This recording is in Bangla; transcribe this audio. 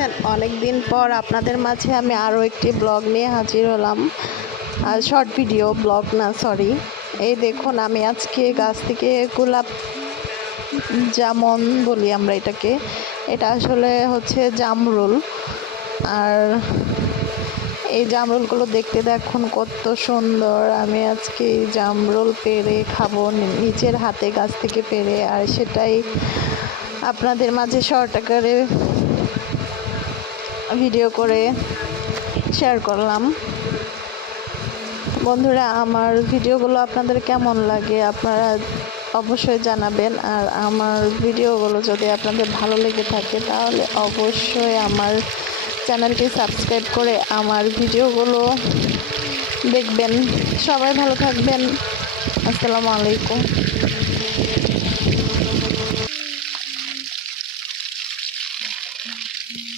আছেন? অনেক দিন পর আপনাদের মাঝে আমি আরও একটি ব্লগ নিয়ে হাজির হলাম। আর শর্ট ভিডিও, ব্লগ না, সরি। এই দেখুন, আমি আজকে গাছ থেকে গোলাপ জামন বলি আমরা এটাকে। এটা আসলে হচ্ছে জামরুল। আর এই জামরুলগুলো দেখতে দেখুন কত সুন্দর। আমি আজকে এই জামরুল পেড়ে খাবো, নিজের হাতে গাছ থেকে পেড়ে, আর সেটাই আপনাদের মাঝে শর্ট আকারে ভিডিও করে শেয়ার করলাম। বন্ধুরা, আমার ভিডিওগুলো আপনাদের কেমন লাগে আপনারা অবশ্যই জানাবেন। আর আমার ভিডিওগুলো যদি আপনাদের ভালো লেগে থাকে তাহলে অবশ্যই আমার চ্যানেলটি সাবস্ক্রাইব করে আমার ভিডিওগুলো দেখবেন। সবাই ভালো থাকবেন। আসসালামু আলাইকুম।